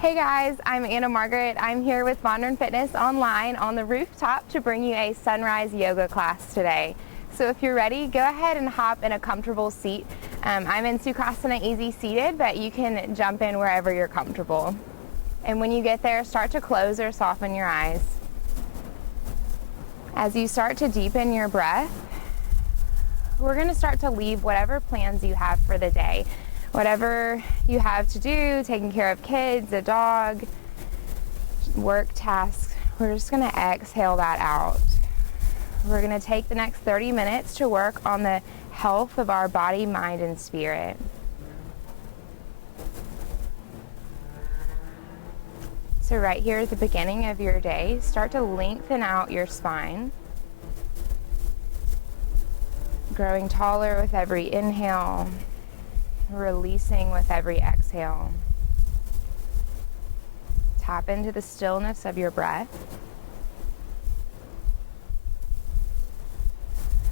Hey guys, I'm Anna Margaret. I'm here with Fondren Fitness Online on the rooftop to bring you a sunrise yoga class today. So if you're ready, go ahead and hop in a comfortable seat. I'm in Sukhasana easy seated, but you can jump in wherever you're comfortable. And when you get there, start to close or soften your eyes. As you start to deepen your breath, we're going to start to leave whatever plans you have for the day. Whatever you have to do, taking care of kids, a dog, work tasks, we're just going to exhale that out. We're going to take the next 30 minutes to work on the health of our body, mind, and spirit. So right here at the beginning of your day, start to lengthen out your spine, growing taller with every inhale, releasing with every exhale. Tap into the stillness of your breath.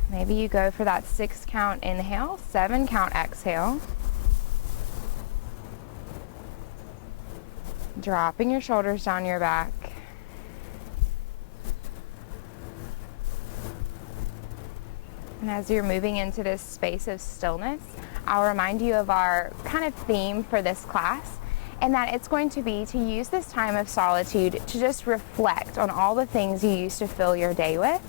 Maybe you go for that 6 count inhale, 7 count exhale. Dropping your shoulders down your back. And as you're moving into this space of stillness, I'll remind you of our kind of theme for this class, and that it's going to be to use this time of solitude to just reflect on all the things you used to fill your day with.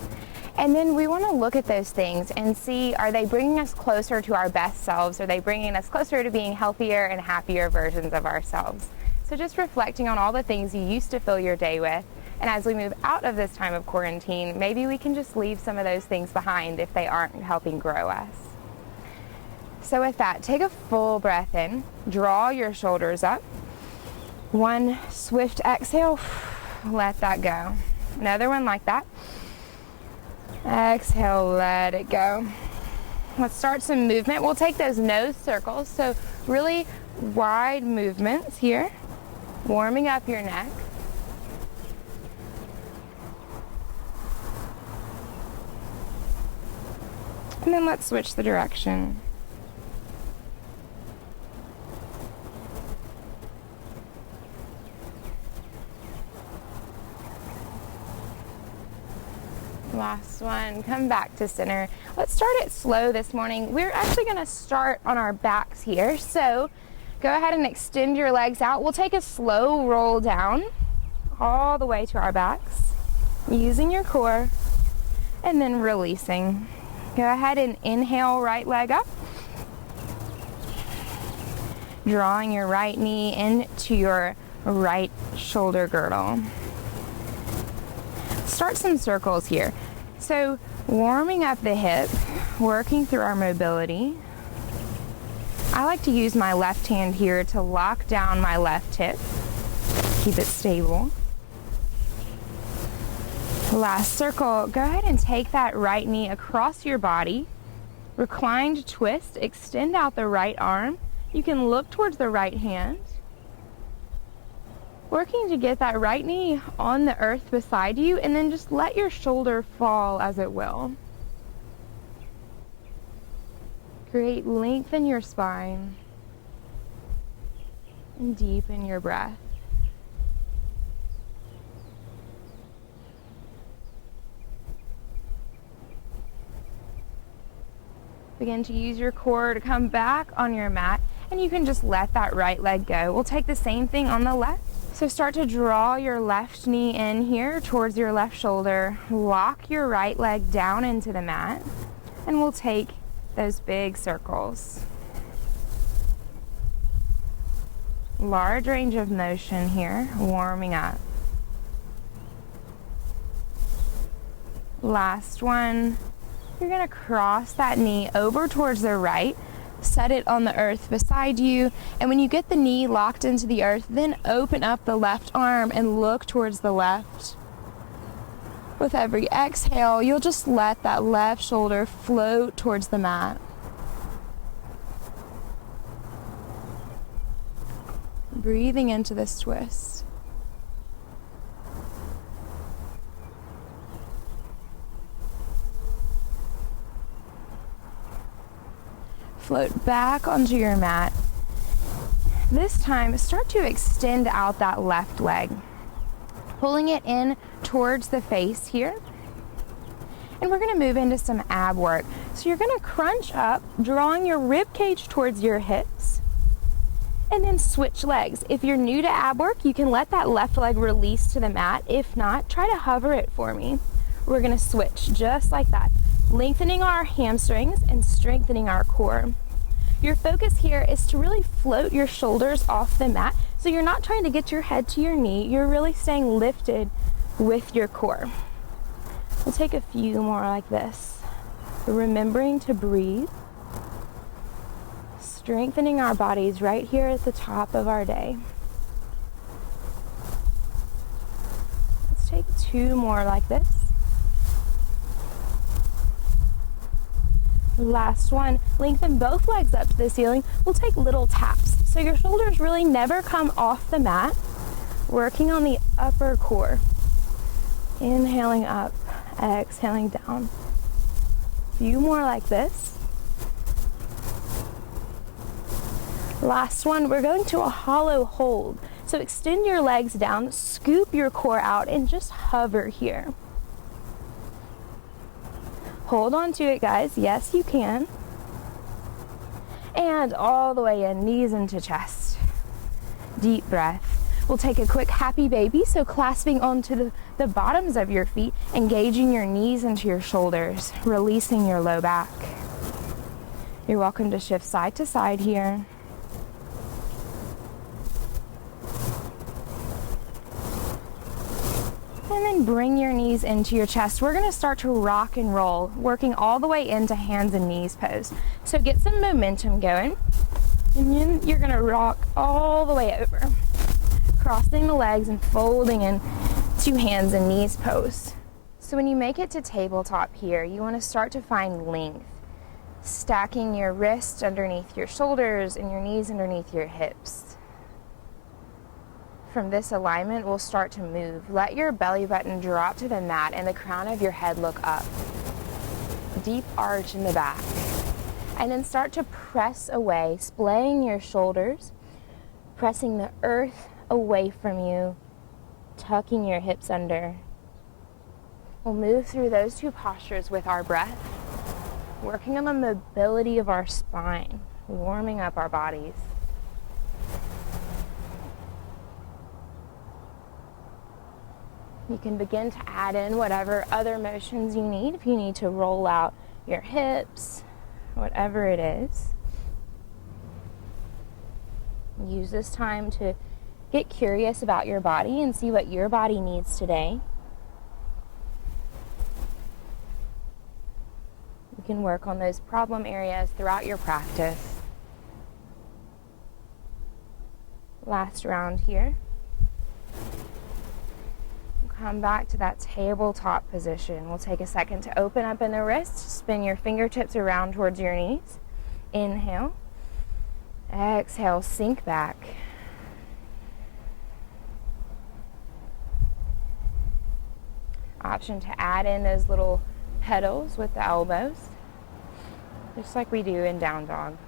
And then we want to look at those things and see, are they bringing us closer to our best selves? Are they bringing us closer to being healthier and happier versions of ourselves? So just reflecting on all the things you used to fill your day with. And as we move out of this time of quarantine, maybe we can just leave some of those things behind if they aren't helping grow us. So with that, take a full breath in, draw your shoulders up. One swift exhale, let that go. Another one like that. Exhale, let it go. Let's start some movement. We'll take those nose circles, so really wide movements here, warming up your neck. And then let's switch the direction. Last one, come back to center. Let's start it slow this morning. We're actually going to start on our backs here. So go ahead and extend your legs out. We'll take a slow roll down all the way to our backs, using your core, and then releasing. Go ahead and inhale, right leg up. Drawing your right knee into your right shoulder girdle. Start some circles here. So warming up the hip, working through our mobility. I like to use my left hand here to lock down my left hip. Keep it stable. Last circle, go ahead and take that right knee across your body. Reclined twist, extend out the right arm. You can look towards the right hand. Working to get that right knee on the earth beside you, and then just let your shoulder fall as it will. Great, lengthen your spine and deepen your breath. Begin to use your core to come back on your mat, and you can just let that right leg go. We'll take the same thing on the left. So start to draw your left knee in here towards your left shoulder. Lock your right leg down into the mat, and we'll take those big circles. Large range of motion here, warming up. Last one. You're going to cross that knee over towards the right. Set it on the earth beside you, and when you get the knee locked into the earth, then open up the left arm and look towards the left. With every exhale, you'll just let that left shoulder float towards the mat. Breathing into this twist. Float back onto your mat. This time, start to extend out that left leg, pulling it in towards the face here. And we're gonna move into some ab work. So you're gonna crunch up, drawing your rib cage towards your hips, and then switch legs. If you're new to ab work, you can let that left leg release to the mat. If not, try to hover it for me. We're gonna switch just like that, lengthening our hamstrings and strengthening our core. Your focus here is to really float your shoulders off the mat, so you're not trying to get your head to your knee, you're really staying lifted with your core. We'll take a few more like this, remembering to breathe, strengthening our bodies right here at the top of our day. Let's take 2 more like this. Last one, lengthen both legs up to the ceiling. We'll take little taps, so your shoulders really never come off the mat, working on the upper core. Inhaling up, exhaling down. A few more like this. Last one, we're going to a hollow hold. So extend your legs down, scoop your core out, and just hover here. Hold on to it, guys. Yes, you can. And all the way in, knees into chest. Deep breath. We'll take a quick happy baby, so clasping onto the bottoms of your feet, engaging your knees into your shoulders, releasing your low back. You're welcome to shift side to side here. And then bring your knees into your chest. We're gonna start to rock and roll, working all the way into hands and knees pose. So get some momentum going, and then you're gonna rock all the way over, crossing the legs and folding in to hands and knees pose. So when you make it to tabletop here, you wanna start to find length, stacking your wrists underneath your shoulders and your knees underneath your hips. From this alignment, we'll start to move. Let your belly button drop to the mat and the crown of your head look up. Deep arch in the back. And then start to press away, splaying your shoulders, pressing the earth away from you, tucking your hips under. We'll move through those 2 postures with our breath, working on the mobility of our spine, warming up our bodies. You can begin to add in whatever other motions you need. If you need to roll out your hips, whatever it is. Use this time to get curious about your body and see what your body needs today. You can work on those problem areas throughout your practice. Last round here. Come back to that tabletop position. We'll take a second to open up in the wrists, spin your fingertips around towards your knees. Inhale. Exhale, sink back. Option to add in those little pedals with the elbows, just like we do in down dog.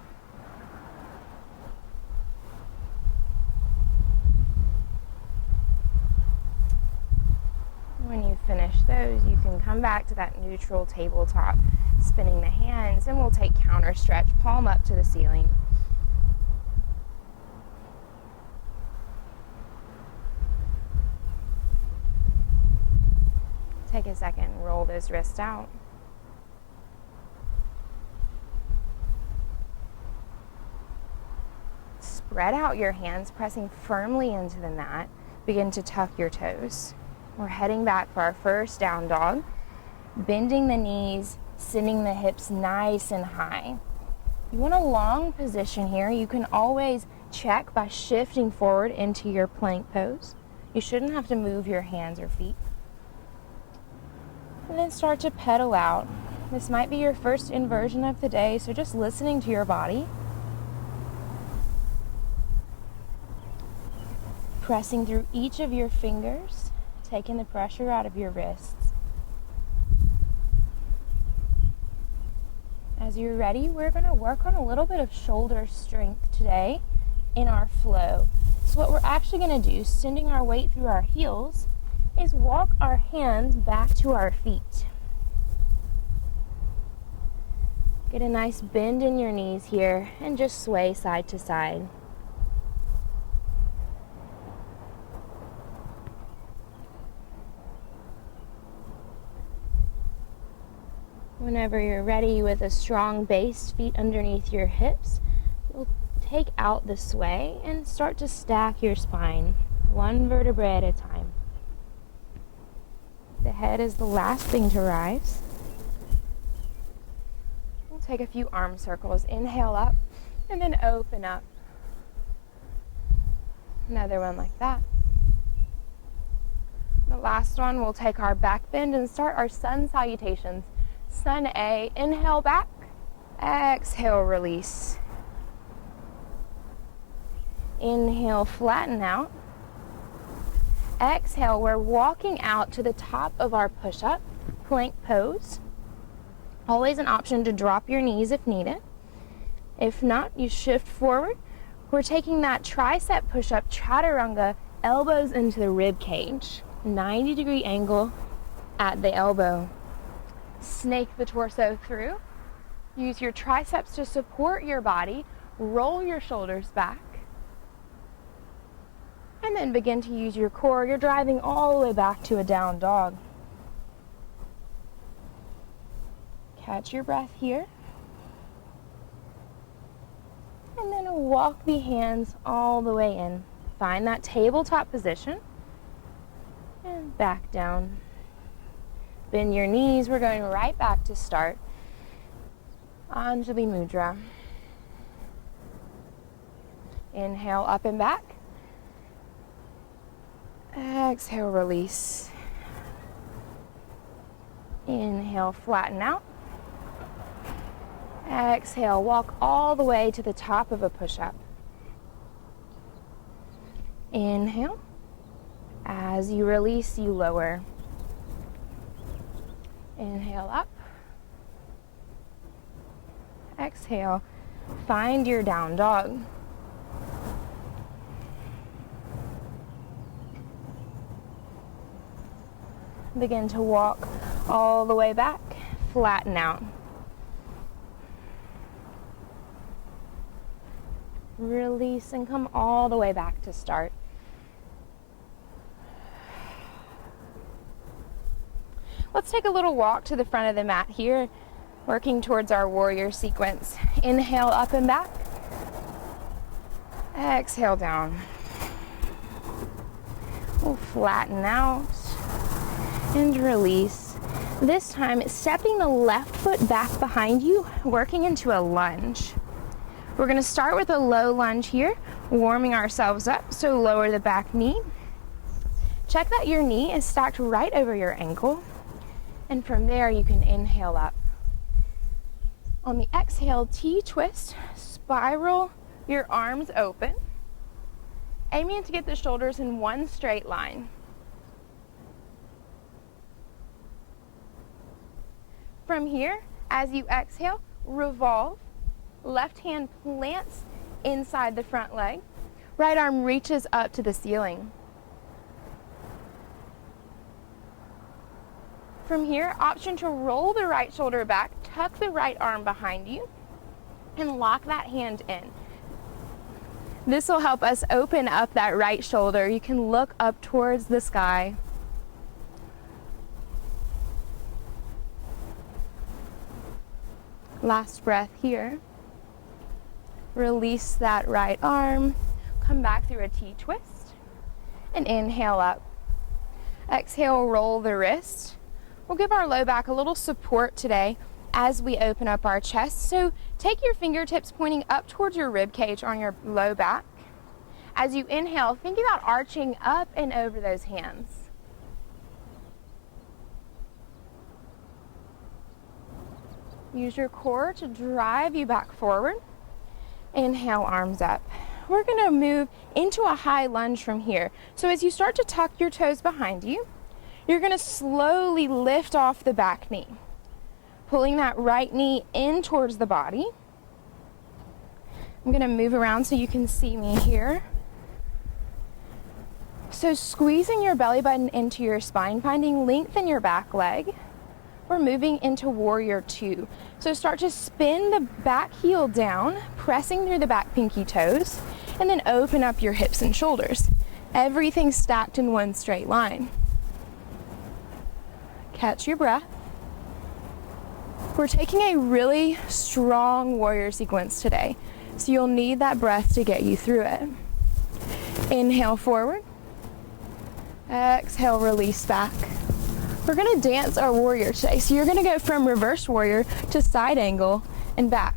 When you finish those, you can come back to that neutral tabletop, spinning the hands, and we'll take counter stretch, palm up to the ceiling. Take a second, roll those wrists out. Spread out your hands, pressing firmly into the mat. Begin to tuck your toes. We're heading back for our first down dog, bending the knees, sending the hips nice and high. You want a long position here. You can always check by shifting forward into your plank pose. You shouldn't have to move your hands or feet. And then start to pedal out. This might be your first inversion of the day, so just listening to your body. Pressing through each of your fingers, taking the pressure out of your wrists. As you're ready, we're going to work on a little bit of shoulder strength today. in our flow. So what we're actually going to do, sending our weight through our heels, is walk our hands back to our feet. Get a nice bend in your knees here and just sway side to side. Whenever you're ready with a strong base, feet underneath your hips, you'll take out the sway and start to stack your spine, one vertebrae at a time. The head is the last thing to rise. We'll take a few arm circles. Inhale up and then open up. Another one like that. The last one, we'll take our back bend and start our sun salutations. Sun A, inhale back, exhale, release. Inhale, flatten out. Exhale, we're walking out to the top of our push-up, plank pose. Always an option to drop your knees if needed. If not, you shift forward. We're taking that tricep push-up, chaturanga, elbows into the rib cage. 90-degree angle at the elbow. Snake the torso through. Use your triceps to support your body. Roll your shoulders back. And then begin to use your core. You're driving all the way back to a down dog. Catch your breath here. And then walk the hands all the way in. Find that tabletop position. And back down. Bend your knees. We're going right back to start. Anjali Mudra. Inhale up and back. Exhale, release. Inhale, flatten out. Exhale, walk all the way to the top of a push-up. Inhale. As you release, you lower. Inhale up. Exhale. Find your down dog. Begin to walk all the way back. Flatten out. Release and come all the way back to start. Let's take a little walk to the front of the mat here, working towards our warrior sequence. Inhale up and back. Exhale down. We'll flatten out and release. This time, stepping the left foot back behind you, working into a lunge. We're going to start with a low lunge here, warming ourselves up, so lower the back knee. Check that your knee is stacked right over your ankle. And from there, you can inhale up. On the exhale, T-twist, spiral your arms open, aiming to get the shoulders in one straight line. From here, as you exhale, revolve. Left hand plants inside the front leg. Right arm reaches up to the ceiling. From here, option to roll the right shoulder back, tuck the right arm behind you, and lock that hand in. This will help us open up that right shoulder. You can look up towards the sky. Last breath here. Release that right arm. Come back through a T-twist. And inhale up. Exhale, roll the wrist. We'll give our low back a little support today as we open up our chest. So take your fingertips pointing up towards your rib cage on your low back. As you inhale, think about arching up and over those hands. Use your core to drive you back forward. Inhale, arms up. We're going to move into a high lunge from here. So as you start to tuck your toes behind you, you're going to slowly lift off the back knee, pulling that right knee in towards the body. I'm gonna move around so you can see me here. So squeezing your belly button into your spine, finding length in your back leg. We're moving into Warrior 2. So start to spin the back heel down, pressing through the back pinky toes, and then open up your hips and shoulders. Everything stacked in one straight line. Catch your breath. We're taking a really strong warrior sequence today, so you'll need that breath to get you through it. Inhale forward. Exhale, release back. We're gonna dance our warrior today. So you're gonna go from reverse warrior to side angle and back.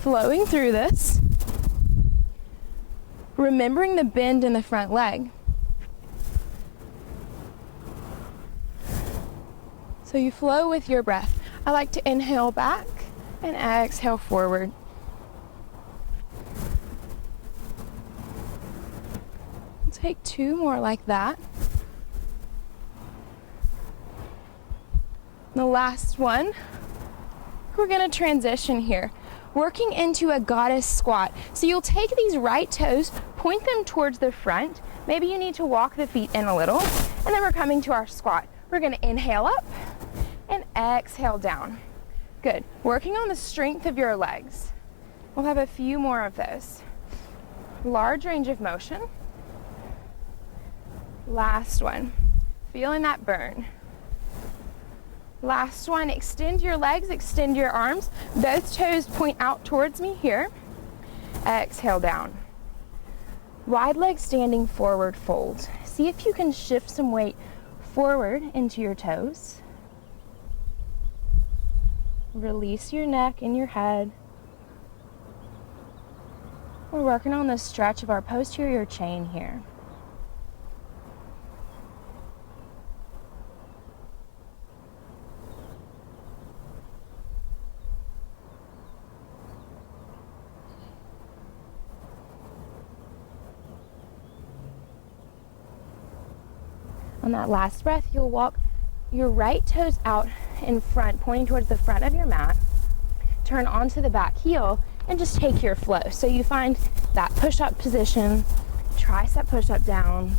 Flowing through this. Remembering the bend in the front leg. So you flow with your breath. I like to inhale back and exhale forward. We'll take 2 more like that. The last one, we're gonna transition here, working into a goddess squat. So you'll take these right toes, point them towards the front. Maybe you need to walk the feet in a little, and then we're coming to our squat. We're gonna inhale up and exhale down. Good. Working on the strength of your legs. We'll have a few more of those. Large range of motion. Last one. Feeling that burn. Last one, extend your legs, extend your arms. Both toes point out towards me here. Exhale down. Wide leg standing forward fold. See if you can shift some weight forward into your toes. Release your neck and your head. We're working on the stretch of our posterior chain here. On that last breath, you'll walk your right toes out in front, pointing towards the front of your mat. Turn onto the back heel and just take your flow. So you find that push-up position, tricep push-up down,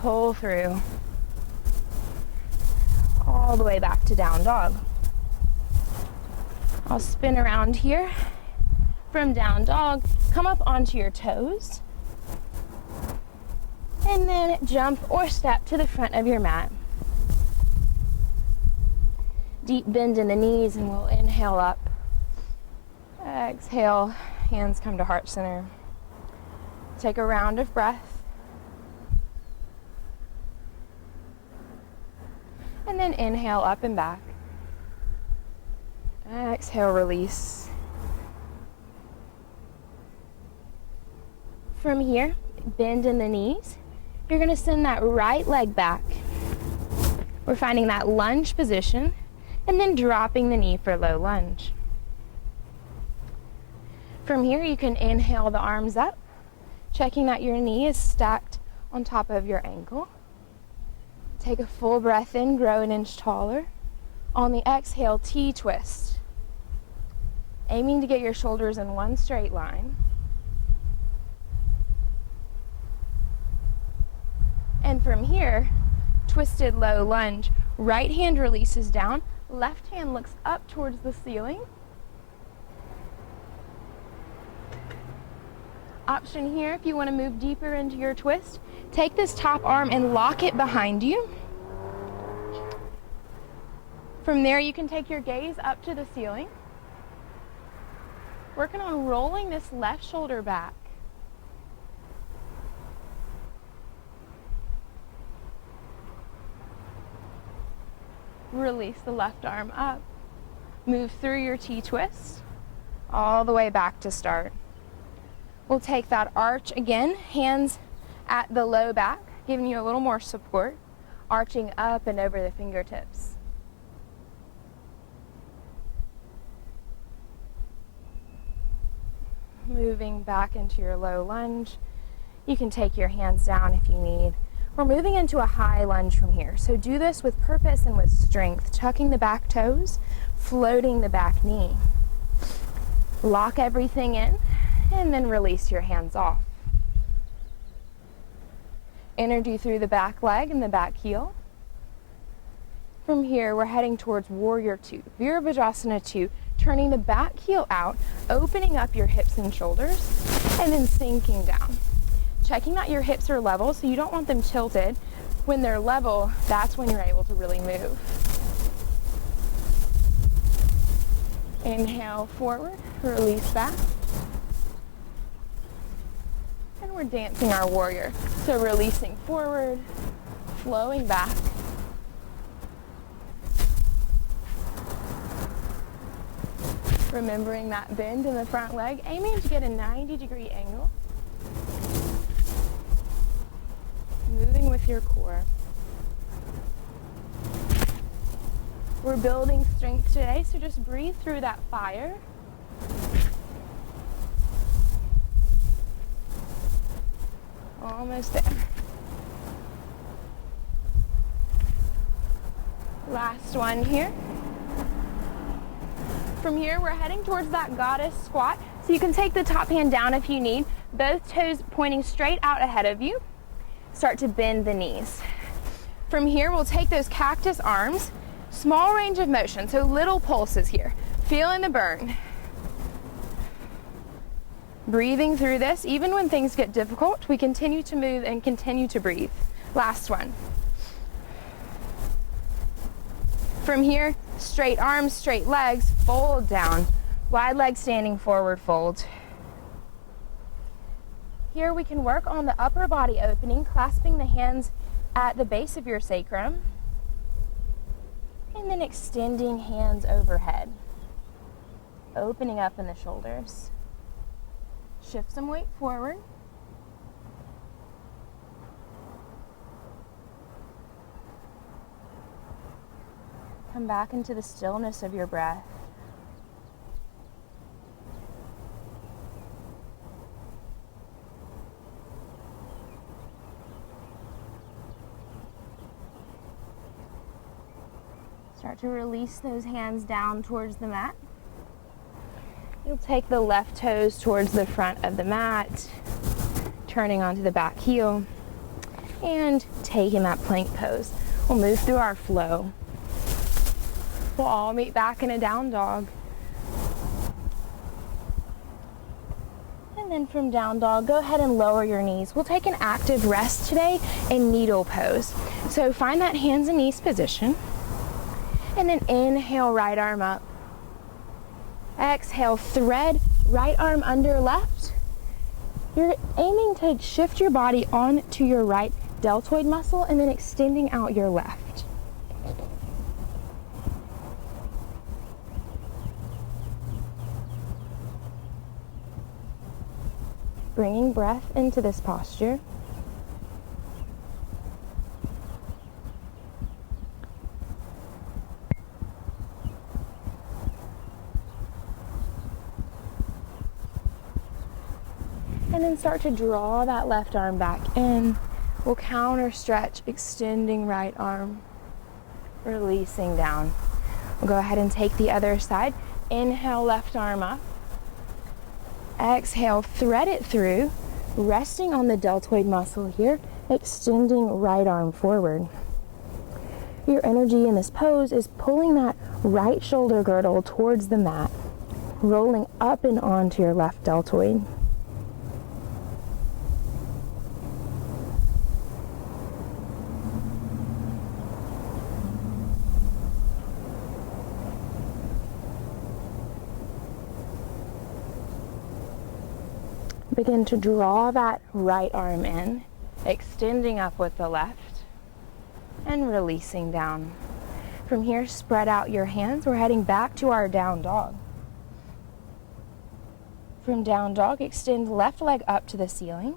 pull through, all the way back to down dog. I'll spin around here. From down dog, come up onto your toes, and then jump or step to the front of your mat. Deep bend in the knees, and we'll inhale up. Exhale, hands come to heart center. Take a round of breath. And then inhale up and back. Exhale, release. From here, bend in the knees. You're going to send that right leg back. We're finding that lunge position and then dropping the knee for low lunge. From here, you can inhale the arms up, checking that your knee is stacked on top of your ankle. Take a full breath in, grow an inch taller. On the exhale, T-twist. Aiming to get your shoulders in one straight line. And from here, twisted low lunge. Right hand releases down, left hand looks up towards the ceiling. Option here, if you want to move deeper into your twist, take this top arm and lock it behind you. From there, you can take your gaze up to the ceiling. Working on rolling this left shoulder back. Release the left arm up. Move through your T-twist all the way back to start. We'll take that arch again, hands at the low back, giving you a little more support, arching up and over the fingertips. Moving back into your low lunge. You can take your hands down if you need. We're moving into a high lunge from here. So do this with purpose and with strength, tucking the back toes, floating the back knee. Lock everything in, and then release your hands off. Energy through the back leg and the back heel. From here, we're heading towards Warrior 2, Virabhadrasana 2, turning the back heel out, opening up your hips and shoulders, and then sinking down. Checking that your hips are level, so you don't want them tilted. When they're level, that's when you're able to really move. Inhale forward, release back. And we're dancing our warrior. So releasing forward, flowing back. Remembering that bend in the front leg, aiming to get a 90-degree angle. Moving with your core. We're building strength today, so just breathe through that fire. Almost there. Last one here. From here, we're heading towards that goddess squat. So you can take the top hand down if you need, both toes pointing straight out ahead of you. Start to bend the knees. From here, we'll take those cactus arms, small range of motion, so little pulses here. Feeling the burn. Breathing through this, even when things get difficult, we continue to move and continue to breathe. Last one. From here, straight arms, straight legs, fold down. Wide leg standing forward fold. Here we can work on the upper body opening, clasping the hands at the base of your sacrum. And then extending hands overhead. Opening up in the shoulders. Shift some weight forward. Come back into the stillness of your breath. Start to release those hands down towards the mat. You'll take the left toes towards the front of the mat, turning onto the back heel, and taking that plank pose. We'll move through our flow. We'll all meet back in a down dog. And then from down dog, go ahead and lower your knees. We'll take an active rest today in needle pose. So find that hands and knees position. And then inhale, right arm up. Exhale, thread right arm under left. You're aiming to shift your body onto your right deltoid muscle and then extending out your left. Bringing breath into this posture. And then start to draw that left arm back in. We'll counter stretch, extending right arm, releasing down. We'll go ahead and take the other side. Inhale, left arm up. Exhale, thread it through, resting on the deltoid muscle here, extending right arm forward. Your energy in this pose is pulling that right shoulder girdle towards the mat, rolling up and onto your left deltoid. Begin to draw that right arm in, extending up with the left, and releasing down. From here, spread out your hands. We're heading back to our down dog. From down dog, extend left leg up to the ceiling.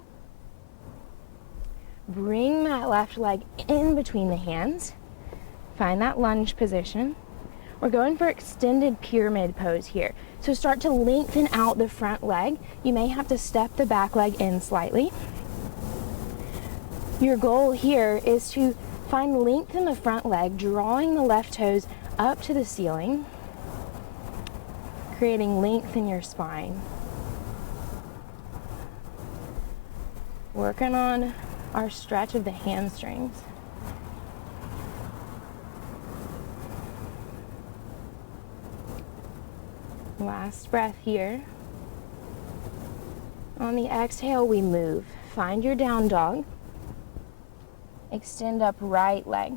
Bring that left leg in between the hands. Find that lunge position. We're going for extended pyramid pose here. So start to lengthen out the front leg. You may have to step the back leg in slightly. Your goal here is to find length in the front leg, drawing the left toes up to the ceiling. creating length in your spine. Working on our stretch of the hamstrings. Last breath here. On the exhale, we move. Find your down dog. Extend up right leg.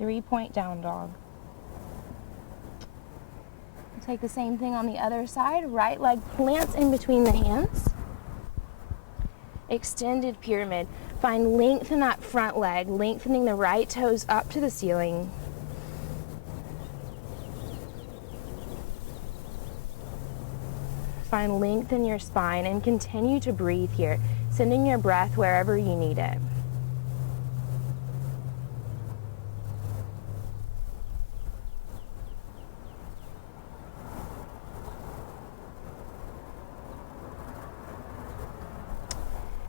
3-point down dog. Take the same thing on the other side. Right leg plants in between the hands. Extended pyramid. Find length in that front leg, lengthening the right toes up to the ceiling. Find length in your spine and continue to breathe here, sending your breath wherever you need it.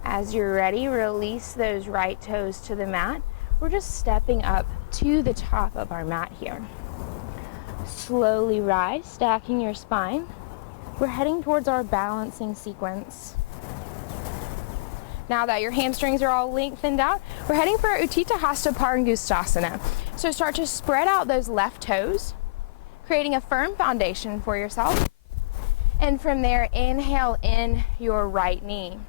As you're ready, release those right toes to the mat. We're just stepping up to the top of our mat here. Slowly rise, stacking your spine. We're heading towards our balancing sequence. Now that your hamstrings are all lengthened out, we're heading for Utthita Hasta Parangustasana. So start to spread out those left toes, creating a firm foundation for yourself. And from there, inhale in your right knee.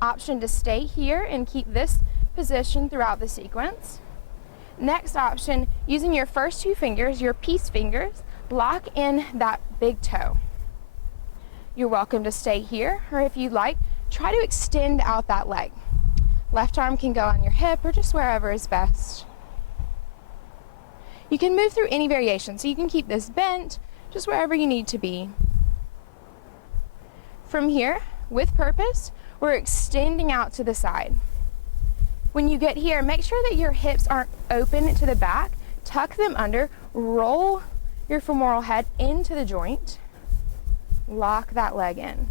Option to stay here and keep this position throughout the sequence. Next option, using your first two fingers, your peace fingers, lock in that big toe. You're welcome to stay here, or if you'd like, try to extend out that leg. Left arm can go on your hip or just wherever is best. You can move through any variation, so you can keep this bent just wherever you need to be. From here, with purpose, we're extending out to the side. When you get here, make sure that your hips aren't open to the back. Tuck them under, roll your femoral head into the joint, lock that leg in.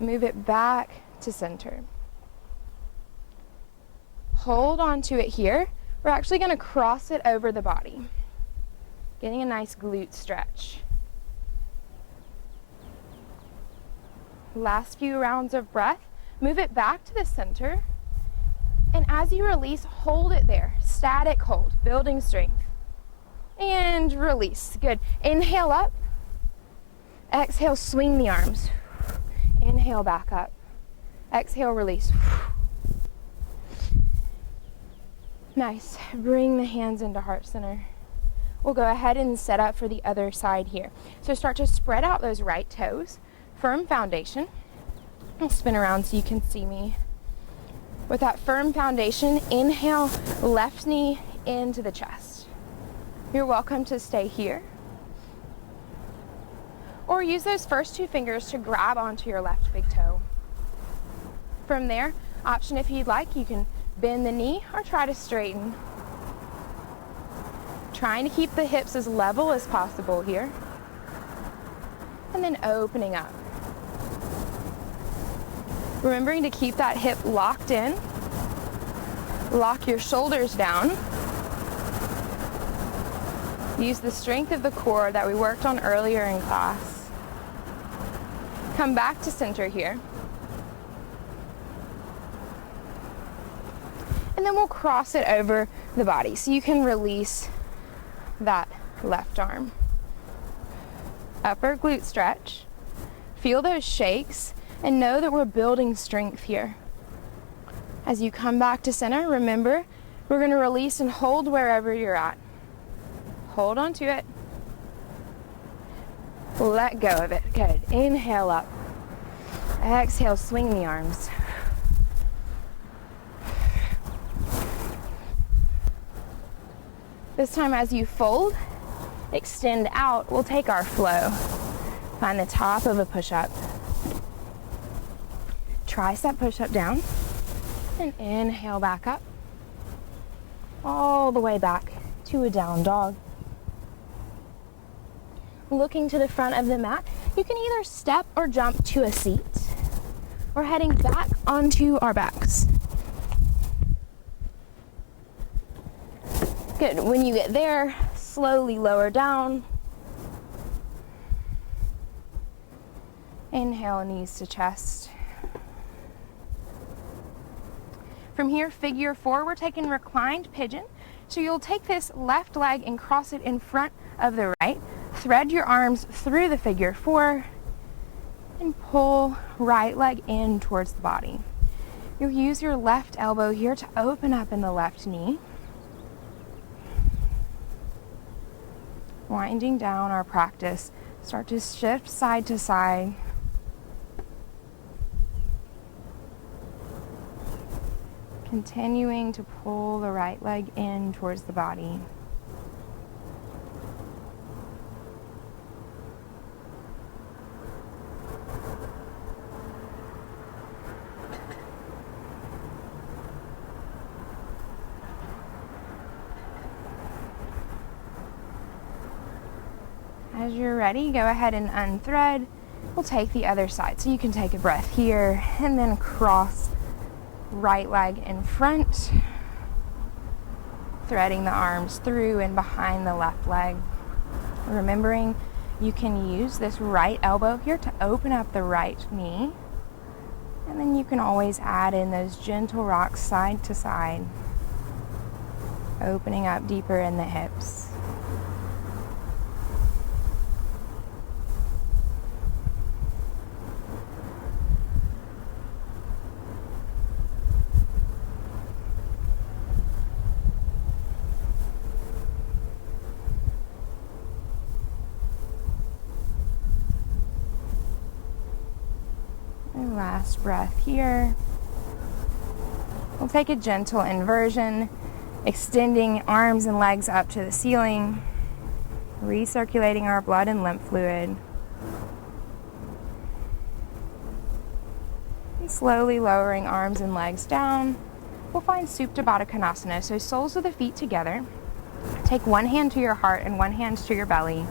Move it back to center. Hold on to it here. We're actually going to cross it over the body, getting a nice glute stretch. Last few rounds of breath. Move it back to the center. And as you release, hold it there. Static hold, building strength. And release. Good. Inhale up. Exhale, swing the arms. Inhale, back up. Exhale, release. Nice. Bring the hands into heart center. We'll go ahead and set up for the other side here. So start to spread out those right toes. Firm foundation. I'll spin around so you can see me. With that firm foundation, inhale, left knee into the chest. You're welcome to stay here. Or use those first two fingers to grab onto your left big toe. From there, option if you'd like, you can bend the knee or try to straighten. Trying to keep the hips as level as possible here. And then opening up. Remembering to keep that hip locked in. Lock your shoulders down. Use the strength of the core that we worked on earlier in class. Come back to center here. And then we'll cross it over the body so you can release that left arm. Upper glute stretch. Feel those shakes. And know that we're building strength here. As you come back to center, remember, we're going to release and hold wherever you're at. Hold on to it. Let go of it. Good. Inhale up. Exhale, swing the arms. This time as you fold, extend out, we'll take our flow. Find the top of a push-up. Tricep push-up down, and inhale back up, all the way back to a down dog. Looking to the front of the mat, you can either step or jump to a seat. We're heading back onto our backs. Good. When you get there, slowly lower down. Inhale, knees to chest. From here, figure 4, we're taking reclined pigeon. So you'll take this left leg and cross it in front of the right. Thread your arms through the figure 4 and pull right leg in towards the body. You'll use your left elbow here to open up in the left knee. Winding down our practice, start to shift side to side. Continuing to pull the right leg in towards the body. As you're ready, go ahead and unthread. We'll take the other side. So you can take a breath here and then cross right leg in front, threading the arms through and behind the left leg. Remembering you can use this right elbow here to open up the right knee, and then you can always add in those gentle rocks side to side, opening up deeper in the hips. Last breath here. We'll take a gentle inversion, extending arms and legs up to the ceiling, recirculating our blood and lymph fluid. And slowly lowering arms and legs down. We'll find Tabata Konasana, so soles of the feet together. Take one hand to your heart and one hand to your belly.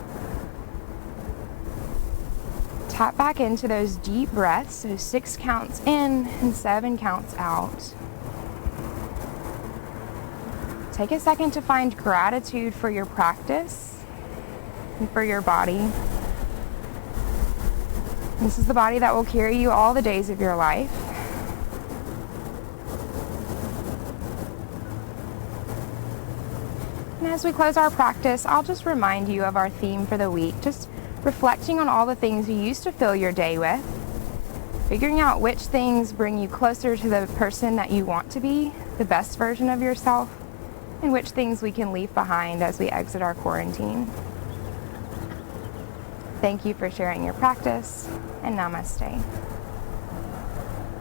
Tap back into those deep breaths, so 6 counts in and 7 counts out. Take a second to find gratitude for your practice and for your body. This is the body that will carry you all the days of your life. And as we close our practice, I'll just remind you of our theme for the week. Just reflecting on all the things you used to fill your day with, figuring out which things bring you closer to the person that you want to be, the best version of yourself, and which things we can leave behind as we exit our quarantine. Thank you for sharing your practice, and namaste.